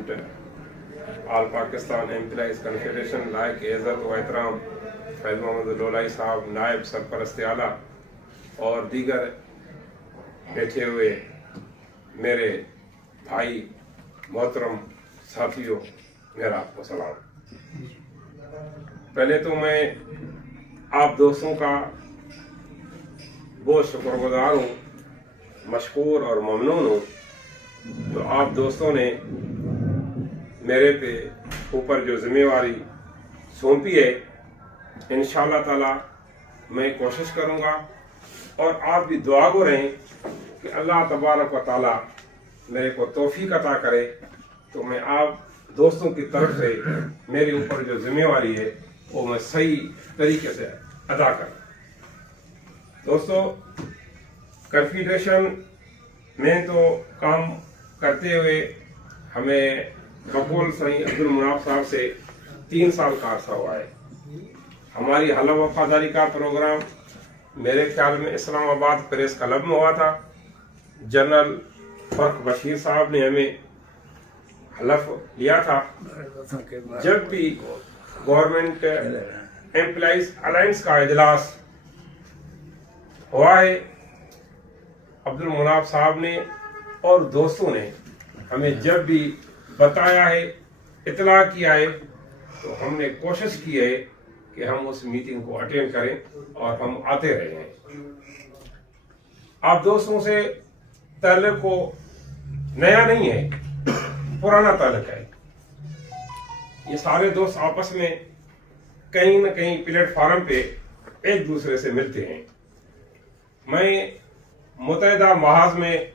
Government all Pakistan employees confederation लायक इज़्ज़त व एहतराम फैज़ मोहम्मद लोलाई साहब, नायब सरपरस्त आला और दीगर बैठे हुए मेरे भाई मोहतरम साथियों, मेरा आपको सलाम। पहले तो मैं आप दोस्तों का बहुत शुक्रगुजार हूँ, मशकूर और ममनून हूँ तो आप दोस्तों ने मेरे पे ऊपर जो जिम्मेवारी सौंपी है। इंशाअल्लाह ताला मैं कोशिश करूँगा और आप भी दुआ गो रहें कि अल्लाह तबारक व ताला मेरे को तौफीक अता करे तो मैं आप दोस्तों की तरफ से मेरे ऊपर जो जिम्मेवारी है वो मैं सही तरीके से अदा करूँ। दोस्तों, कन्फेडरेशन में तो काम करते हुए हमें बकौल सही अब्दुल मुनाफ साहब से 3 साल का अर्सा हुआ है। हमारी हला वफादारी का प्रोग्राम मेरे ख्याल में इस्लामाबाद प्रेस क्लब में हुआ था। जनरल फर्क बशीर साहब ने हमें हलफ लिया था। जब भी गवर्नमेंट एम्प्लॉइज अलायंस का इजलास हुआ है, अब्दुल मुनाफ साहब ने और दोस्तों ने हमें जब भी बताया है, इतला किया है, तो हमने कोशिश की है कि हम उस मीटिंग को अटेंड करें और हम आते रहे हैं। आप दोस्तों से ताल्लुक को नया नहीं है, पुराना ताल्लुक है। ये सारे दोस्त आपस में कहीं न कहीं प्लेटफॉर्म पे एक दूसरे से मिलते हैं। मैं मुत्तहिदा महाज में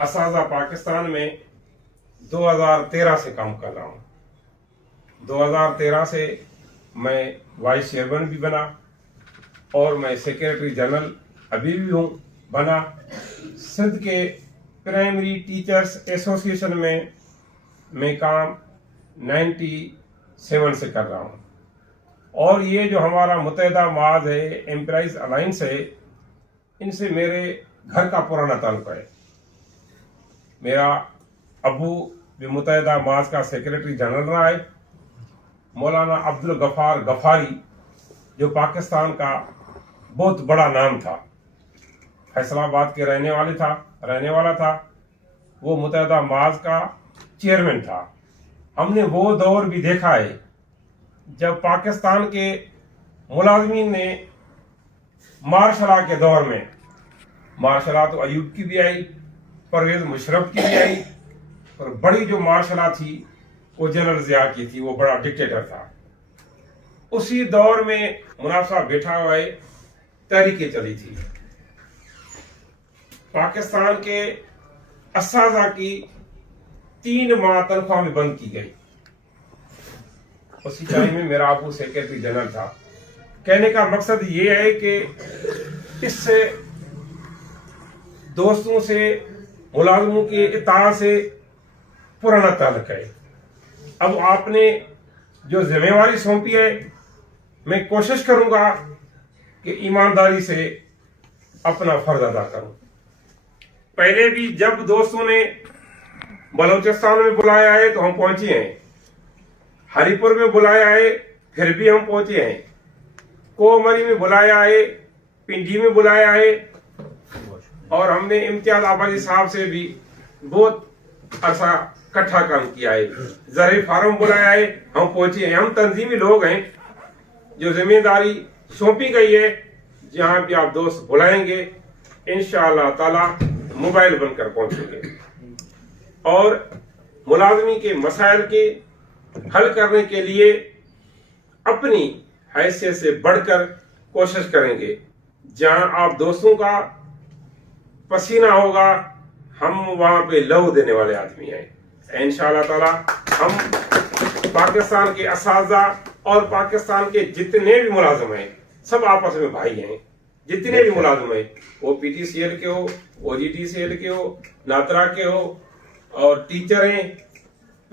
असाज़ा पाकिस्तान में 2013 से काम कर रहा हूँ। 2013 से मैं वाइस चेयरमैन भी बना और मैं सेक्रेटरी जनरल अभी भी हूँ बना। सिंध के प्राइमरी टीचर्स एसोसिएशन में मैं काम 97 से कर रहा हूँ। और ये जो हमारा मुत्तहिदा महाज है, एम्प्लॉइज अलायंस है, इनसे मेरे घर का पुराना ताल्लुक है। मेरा अबू भी मुत्तहिदा महाज का सेक्रेटरी जनरल रहा है। मौलाना अब्दुल गफार गफारी जो पाकिस्तान का बहुत बड़ा नाम था, फैसलाबाद के रहने वाला था, वो मुत्तहिदा महाज का चेयरमैन था। हमने वो दौर भी देखा है जब पाकिस्तान के मुलाजमीन ने मार्शल लॉ के दौर में, मार्शल लॉ तो अयूब की भी आई, परवेज मुशर्रफ की भी आई, और बड़ी जो मार्शल लॉ थी वो जनरल जिया की थी, वो बड़ा डिक्टेटर था। उसी दौर में मुनाफ साहब बैठा हुआ है, तहरीकें चली थी। पाकिस्तान के असाज़ा की 3 माह तनख्वाह में बंद की गई। उसी टाइम में मेरा आपू सेक्रेटरी जनरल था। कहने का मकसद ये है कि इससे दोस्तों से, मुलाजमों के इत्तेहाद से पुराना ताल्लुक है। अब आपने जो जिम्मेवारी सौंपी है, मैं कोशिश करूंगा कि ईमानदारी से अपना फर्ज अदा करूं। पहले भी जब दोस्तों ने बलोचिस्तान में बुलाया है तो हम पहुंचे हैं, हरिपुर में बुलाया है फिर भी हम पहुंचे हैं, कोमरी में बुलाया है, पिंडी में बुलाया है, और हमने इम्तियाज आबादी साहब से भी बहुत अरसा इकट्ठा काम किया है। जरिए फार्म बुलाया है, हम पहुंचे हैं। हम तंजीमी लोग हैं, जो जिम्मेदारी सौंपी गई है, जहां भी आप दोस्त बुलाएंगे इंशाअल्लाह ताला मोबाइल बनकर पहुंचेंगे और मुलाजमी के मसाइल के हल करने के लिए अपनी हैसियत से बढ़कर कोशिश करेंगे। जहां आप दोस्तों का पसीना होगा, हम वहां पे लहू देने वाले आदमी हैं। इंशाअल्लाह ताला हम पाकिस्तान के असाज़ा और पाकिस्तान के जितने भी मुलाजिम हैं, सब आपस में भाई हैं। जितने भी मुलाजिम हैं, वो PTCL के हो, OGTCL के हो, नात्रा के हो, और टीचर हैं,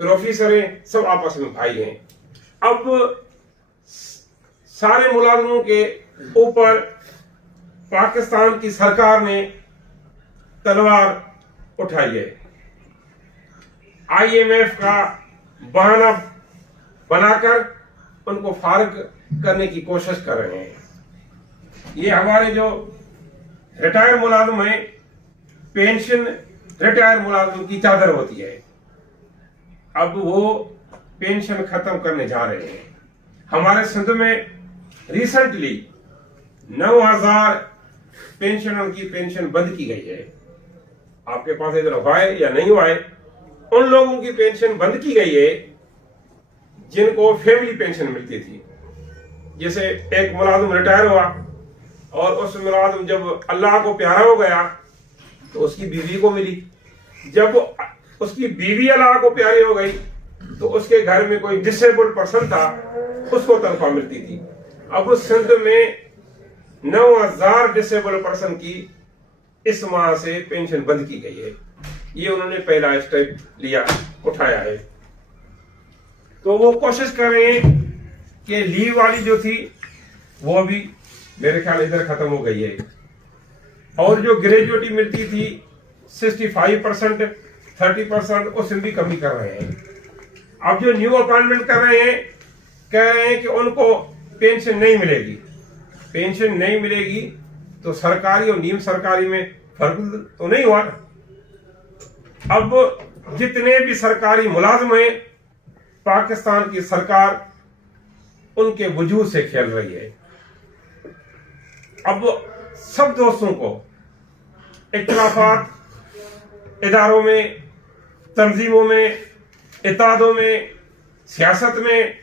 प्रोफेसर हैं, सब आपस में भाई हैं। अब सारे मुलाजिमों के ऊपर पाकिस्तान की सरकार ने तलवार उठाई है। IMF का बहाना बनाकर उनको फारग करने की कोशिश कर रहे हैं। ये हमारे जो रिटायर मुलाजिम हैं, पेंशन रिटायर मुलाजिम की चादर होती है, अब वो पेंशन खत्म करने जा रहे हैं। हमारे सिंध में रिसेंटली 9,000 पेंशनर की पेंशन बंद की गई है। आपके पास इधर हुआ है या नहीं हुआ है, उन लोगों की पेंशन बंद की गई है जिनको फैमिली पेंशन मिलती थी। जैसे एक मुलाजिम रिटायर हुआ और उस मुलाजिम जब अल्लाह को प्यारा हो गया तो उसकी बीवी को मिली। जब उसकी बीवी अल्लाह को प्यारी हो गई तो उसके घर में कोई डिसेबल्ड पर्सन था, उसको तनख्वाह मिलती थी। अब उस सिंध में 9,000 डिसेबल्ड पर्सन की इस माह से पेंशन बंद की गई है। ये उन्होंने पहला स्टेप लिया, उठाया है। तो वो कोशिश कर रहे हैं कि लीव वाली जो थी वो अभी मेरे ख्याल इधर खत्म हो गई है, और जो ग्रेजुएटी मिलती थी 65%, 30%, उसमें भी कमी कर रहे हैं। अब जो न्यू अपॉइंटमेंट कर रहे हैं, कह रहे हैं कि उनको पेंशन नहीं मिलेगी। पेंशन नहीं मिलेगी तो सरकारी और नियम सरकारी में फर्क तो नहीं हुआ। अब जितने भी सरकारी मुलाजिम हैं, पाकिस्तान की सरकार उनके वजूद से खेल रही है। अब सब दोस्तों को इख्तिलाफात इदारों में, तंजीमों में, इत्तेहादों में, सियासत में